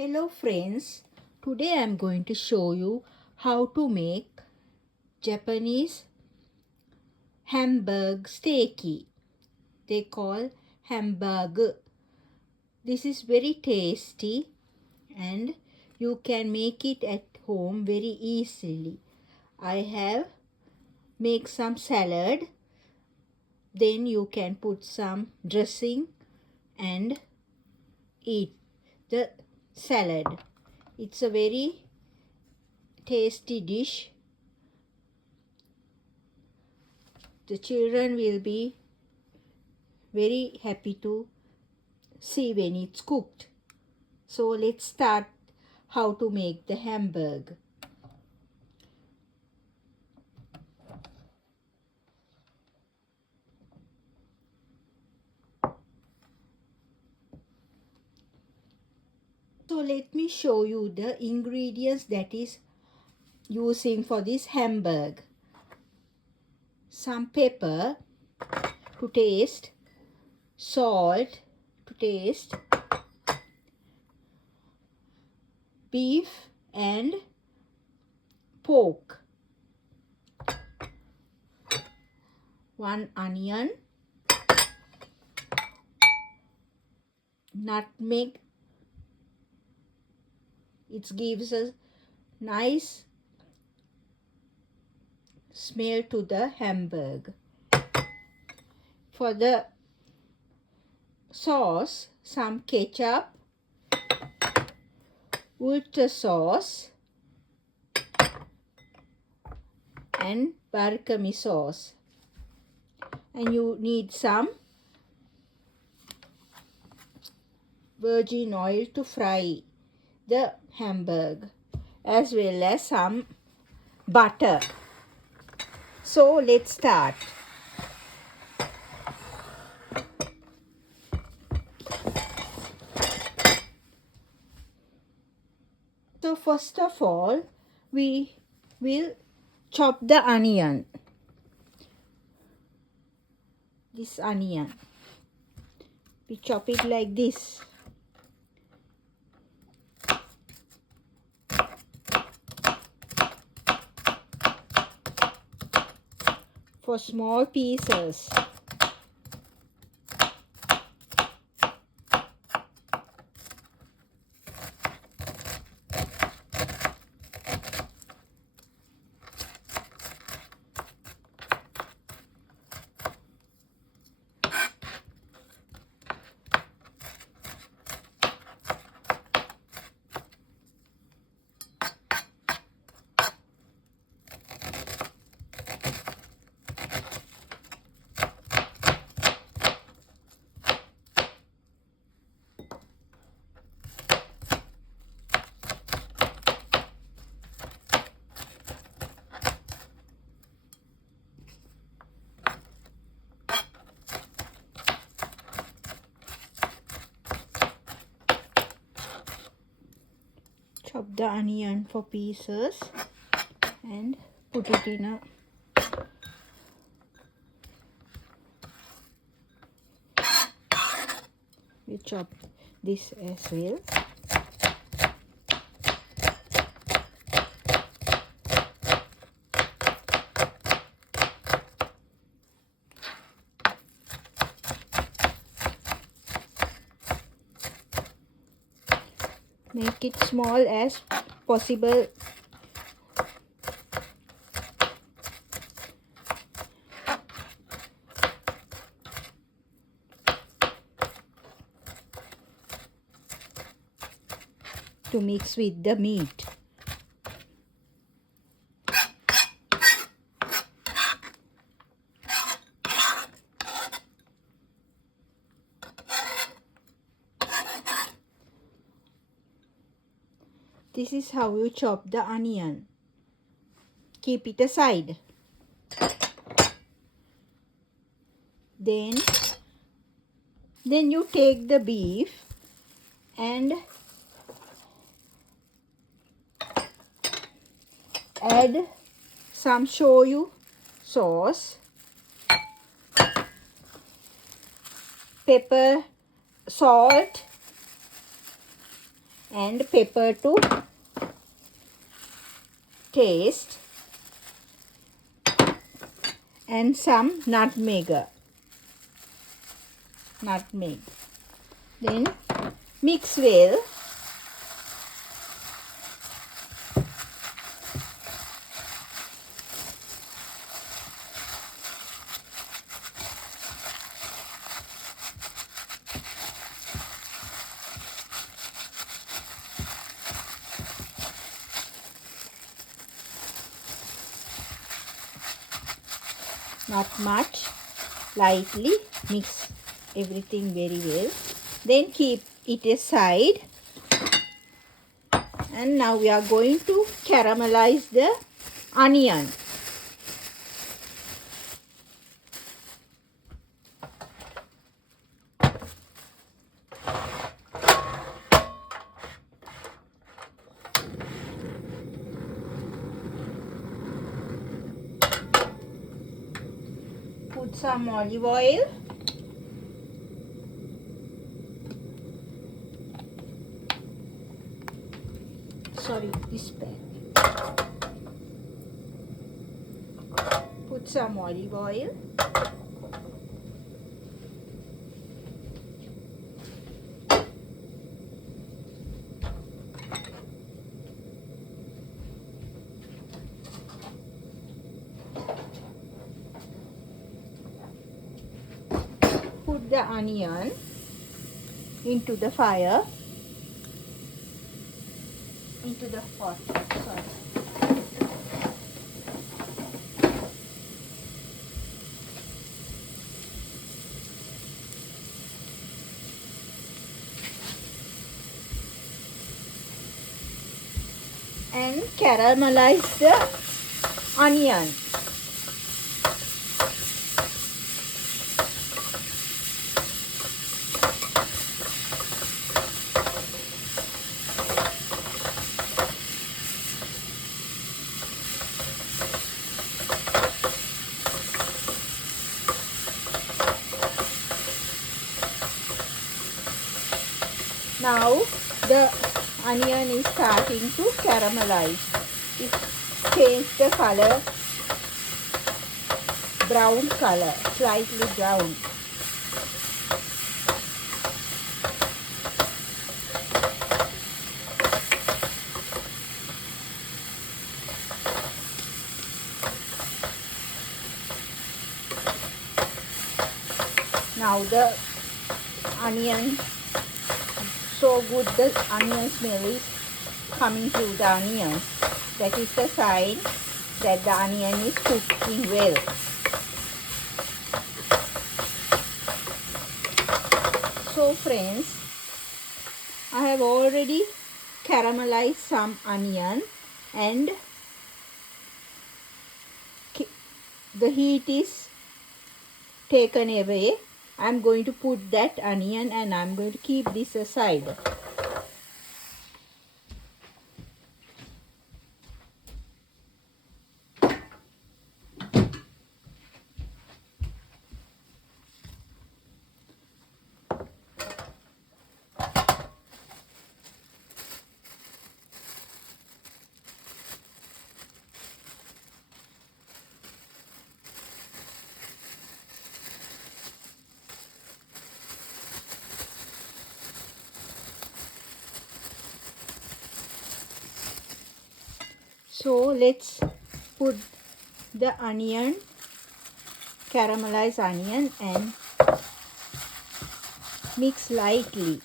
Hello friends, today I am going to show you how to make Japanese hamburg steaky. They call hamburger. This is very tasty and you can make it at home very easily. I have make some salad, then you can put some dressing and eat the salad. It's a very tasty dish. The children will be very happy to see when it's cooked. So let's start how to make the hamburger. So let me show you the ingredients that is using for this hamburger. Some pepper to taste, salt to taste, beef and pork, 1 onion, nutmeg. It gives a nice smell to the hamburger. For the sauce, some ketchup, Usta sauce and barkami sauce. And you need some virgin oil to fry the hamburger, as well as some butter. So let's start. So first of all, we will chop the onion. This onion, we chop it like this. For small pieces. Chop the onion for pieces and put it in a we chop this as well. Make it small as possible. To mix with the meat. This is how you chop the onion. Keep it aside. Then you take the beef and add some shoyu sauce, pepper, salt and pepper to taste, and some nutmeg. Then mix well. Not much, lightly mix everything very well. Then keep it aside. And now we are going to caramelize the onion. Put some olive oil. Sorry, this pan. Put some olive oil. Put the onion into the fire, into the pot. Sorry. And caramelize the onion. Now the onion is starting to caramelize. It changed the color, brown color, slightly brown. Now the onion, so good the onion smell is coming through the onions. That is the sign that the onion is cooking well. So friends, I have already caramelized some onion and the heat is taken away. I am going to put that onion and I am going to keep this aside. So let's put the onion, caramelized onion, and mix lightly.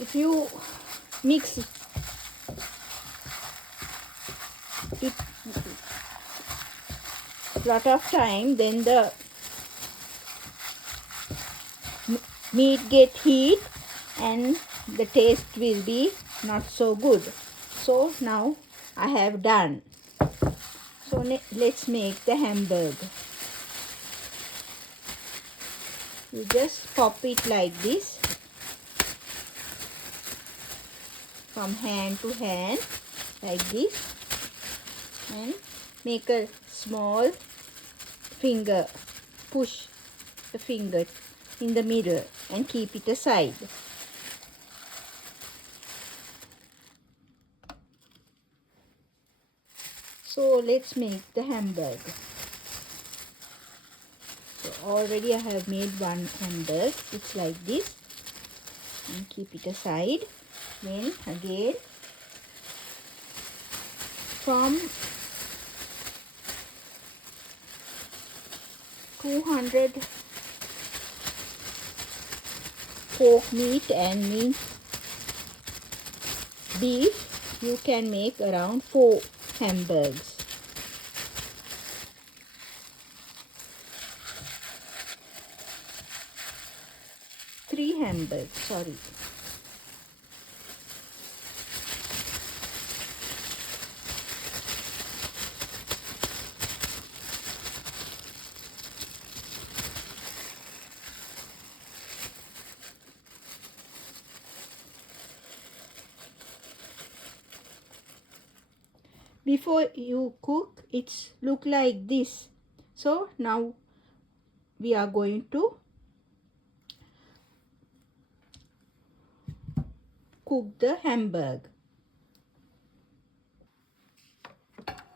If you mix it lot of time, then the meat get heat and the taste will be not so good. So now I have done. So let's make the hamburger. You just pop it like this from hand to hand like this, and make a small finger, push the finger in the middle and keep it aside. So let's make the hamburger. So already I have made one hamburger. It's like this, and keep it aside. Then again from 200 pork meat and minced beef, you can make around 4 hamburgers. Three hamburgers, sorry. Before you cook, it's look like this. So now we are going to cook the hamburger.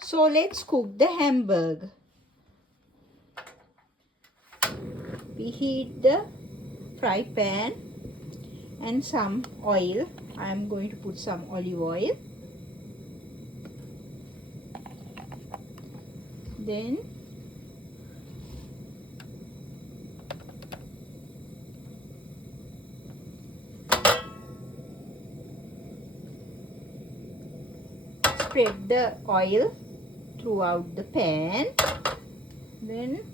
So let's cook the hamburger. We heat the fry pan and some oil. I am going to put some olive oil. Then spread the oil throughout the pan. Then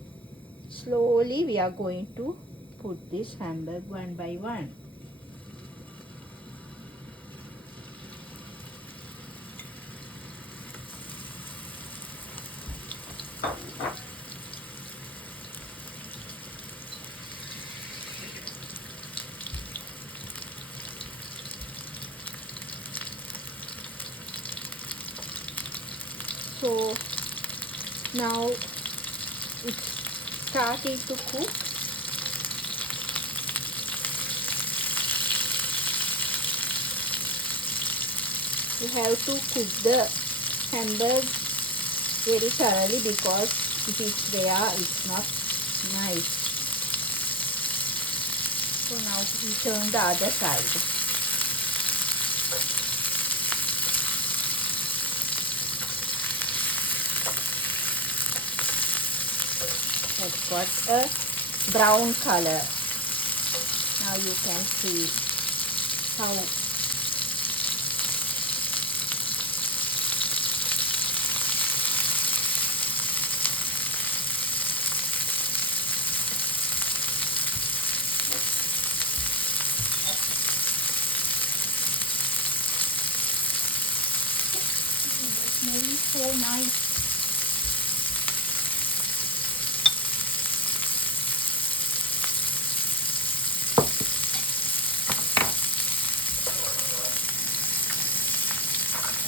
slowly we are going to put this hamburger one by one. So now it's starting to cook. You have to cook the hamburger very thoroughly, because if it's rare, it's not nice. So now we turn the other side. It's got a brown color. Now you can see how it's smelling so nice.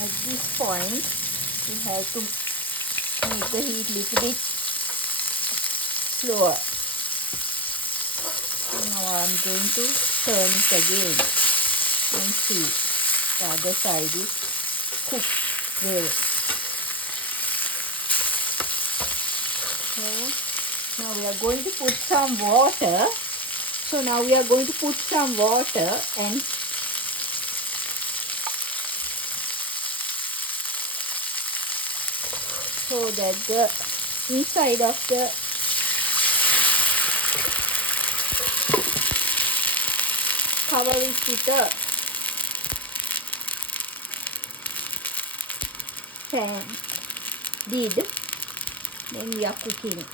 At this point, you have to make the heat little bit slower. So now I am going to turn it again and see the other side is cooked well. So now we are going to put some water. So now we are going to put some water and so that the inside of the cover it with a pan lid. Then we are cooking.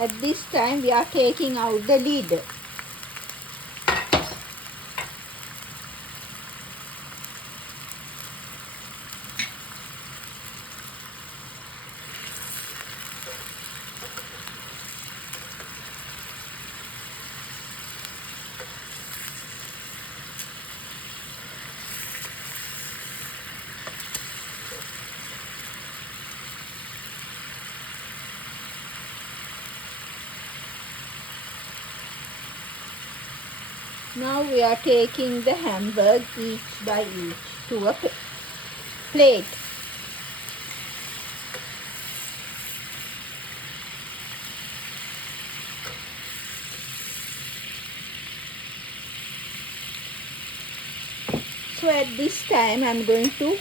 At this time we are taking out the lid. Now we are taking the hamburger each by each to a plate. So at this time I am going to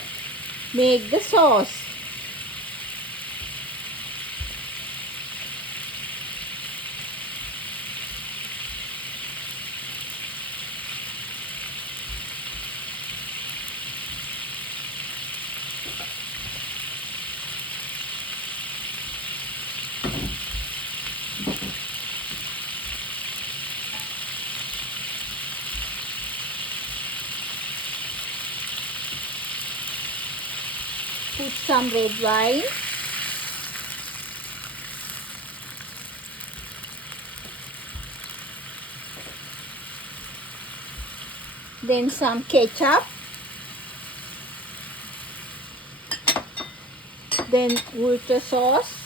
make the sauce. Put some red wine, then some ketchup, then Worcester sauce,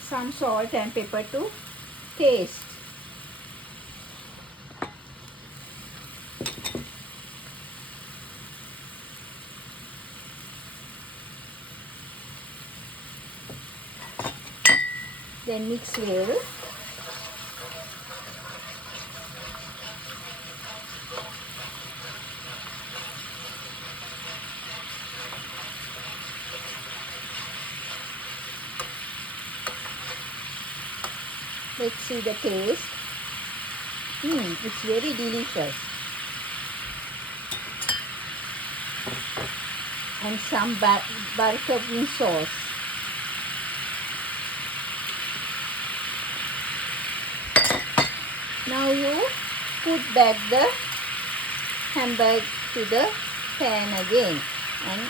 some salt and pepper to taste. Then mix well. Let's see the taste. It's very delicious. And some buttercream sauce. Now you put back the hamburger to the pan again and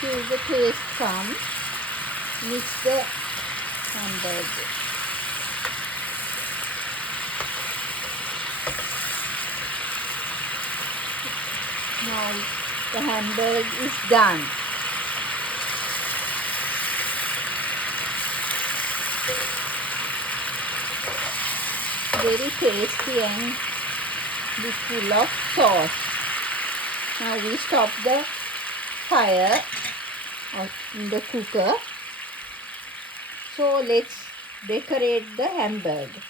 till the taste comes, mix the hamburger. Now the hamburger is done. Very tasty and full of sauce. Now we stop the fire in the cooker. So let's decorate the hamburger.